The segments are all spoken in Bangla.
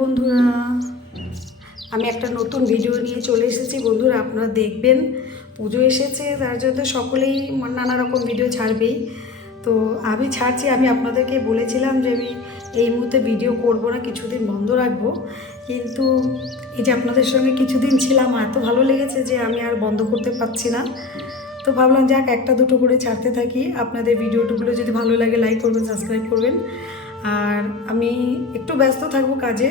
বন্ধুরা, আমি একটা নতুন ভিডিও নিয়ে চলে এসেছি। বন্ধুরা, আপনারা দেখবেন, পুজো এসেছে, তার জন্য সকলেই নানা রকম ভিডিও ছাড়বেই। তো আমি ছাড়ছি। আমি আপনাদেরকে বলেছিলাম যে আমি এই মুহূর্তে ভিডিও করব না, কিছুদিন বন্ধ রাখবো। কিন্তু এই যে আপনাদের সঙ্গে কিছুদিন ছিলাম, এত ভালো লেগেছে যে আমি আর বন্ধ করতে পারছি না। তো ভাবলাম যাক, একটা দুটো করে ছাড়তে থাকি। আপনাদের ভিডিওগুলো যদি ভালো লাগে লাইক করবেন, সাবস্ক্রাইব করবেন। আর আমি একটু ব্যস্ত থাকবো কাজে।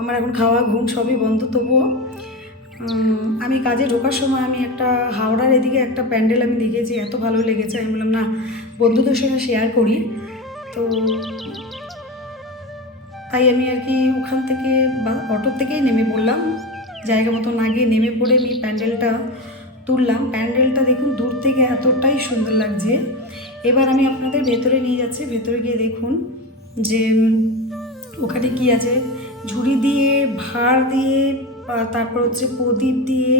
আমার এখন খাওয়া ঘুম সবই বন্ধ, তবুও আমি কাজে ঢোকার সময় আমি একটা হাওড়ার এদিকে একটা প্যান্ডেল আমি দেখেছি, এত ভালো লেগেছে। আমি বললাম না, বন্ধুদের সঙ্গে শেয়ার করি। তো তাই আমি আর কি ওখান থেকে বা অটোর থেকেই নেমে পড়লাম। জায়গা মতো না গিয়ে নেমে পড়ে আমি প্যান্ডেলটা তুললাম। প্যান্ডেলটা দেখুন, দূর থেকে এতটাই সুন্দর লাগছে। এবার আমি আপনাদের ভেতরে নিয়ে যাচ্ছি। ভেতরে গিয়ে দেখুন যে ওখানে কি আছে। ঝুড়ি দিয়ে, ভাঁড় দিয়ে, তারপর হচ্ছে প্রদীপ দিয়ে,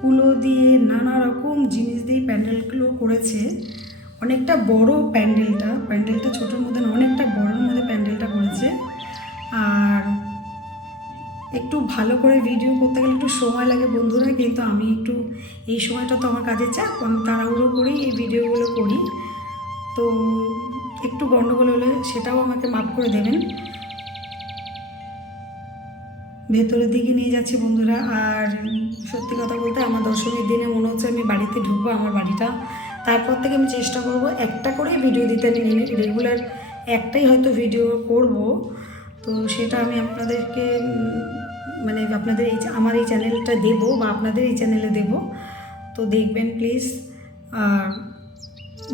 কুলো দিয়ে, নানা রকম জিনিস দিয়ে প্যান্ডেলগুলো করেছে। অনেকটা বড় প্যান্ডেলটা ছোটোর মধ্যে না, অনেকটা বড়োর মধ্যে প্যান্ডেলটা করেছে। আর একটু ভালো করে ভিডিও করতে গেলে একটু সময় লাগে বন্ধুরা, কিন্তু আমি একটু এই সময়টা তো আমার কাজের চাপ, আমি তাড়াহুড়ো করেই এই ভিডিওগুলো করি। তো একটু গণ্ডগোল হলে সেটাও আমাকে মাফ করে দেবেন। ভেতরের দিকে নিয়ে যাচ্ছি বন্ধুরা। আর সত্যি কথা বলতে আমার দশমীর দিনে মনে হচ্ছে আমি বাড়িতে ঢুকবো, আমার বাড়িটা। তারপর থেকে আমি চেষ্টা করব একটা করেই ভিডিও দিতে। আমি রেগুলার একটাই হয়তো ভিডিও করব। তো সেটা আমি আপনাদেরকে মানে আপনাদের আমার এই চ্যানেলটা দেবো বা আপনাদের এই চ্যানেলে দেব। তো দেখবেন প্লিজ। আর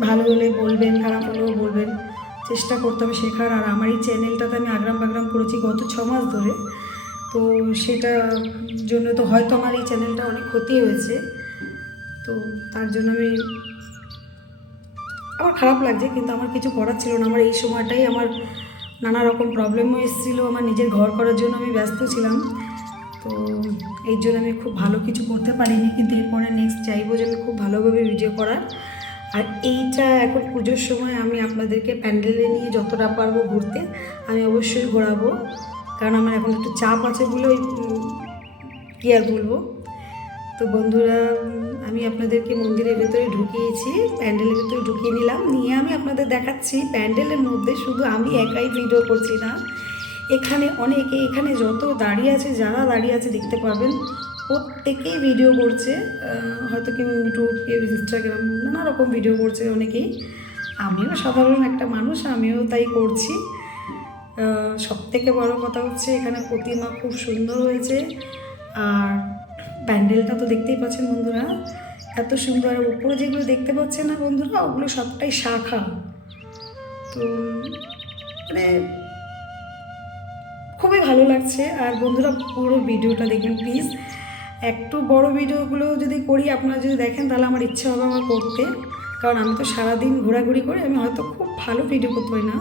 ভালো হলে বলবেন, খারাপ হলেও বলবেন। চেষ্টা করতে হবে শেখার। আর আমার এই চ্যানেলটাতে আমি আগ্রাম বাগ্রাম করেছি গত 6 মাস ধরে। তো সেটার জন্য তো হয়তো আমার এই চ্যানেলটা অনেক ক্ষতি হয়েছে। তো তার জন্য আমার খারাপ লাগছে, কিন্তু আমার কিছু করার ছিল না। আমার এই সময়টাই আমার নানা রকম প্রবলেমও এসেছিলো। আমার নিজের ঘর করার জন্য আমি ব্যস্ত ছিলাম। তো এই জন্য আমি খুব ভালো কিছু করতে পারিনি, কিন্তু এরপরে নেক্সট চাইবো যে আমি খুব ভালোভাবে ভিডিও করার। আর এইটা এখন পুজোর সময় আমি আপনাদেরকে প্যান্ডেলে নিয়ে যতটা পারবো ঘুরতে আমি অবশ্যই ঘোরাবো। কারণ আমার এখন একটু চাপ আছে বলে ওই কী আর বলবো। তো বন্ধুরা, আমি আপনাদেরকে মন্দিরের ভেতরে ঢুকিয়েছি, প্যান্ডেলের ভেতরে ঢুকিয়ে নিলাম, নিয়ে আমি আপনাদের দেখাচ্ছি। প্যান্ডেলের মধ্যে শুধু আমি একাই ভিডিও করছি না, এখানে যত দাঁড়িয়ে আছে, যারা দাঁড়িয়ে আছে দেখতে পাবেন, প্রত্যেকেই ভিডিও করছে। হয়তো কেউ ইউটিউব, কেউ ইনস্টাগ্রাম, নানা রকম ভিডিও করছে অনেকেই। আমিও সাধারণ একটা মানুষ, আমিও তাই করছি। সবথেকে বড় কথা হচ্ছে এখানে প্রতিমা খুব সুন্দর হয়েছে। আর প্যান্ডেলটা তো দেখতেই পাচ্ছেন বন্ধুরা, এত সুন্দর। আর উপরে যেগুলো দেখতে পাচ্ছেন না বন্ধুরা, ওগুলো সবটাই শাখা। তো মানে খুবই ভালো লাগছে। আর বন্ধুরা, পুরো ভিডিওটা দেখবেন প্লিজ। একটু বড় ভিডিওগুলো যদি করি, আপনারা যদি দেখেন, তাহলে আমার ইচ্ছা হবে আমার করতে। কারণ আমি তো সারাদিন ঘোরাঘুরি করে আমি হয়তো খুব ভালো ভিডিও করতে পারি না।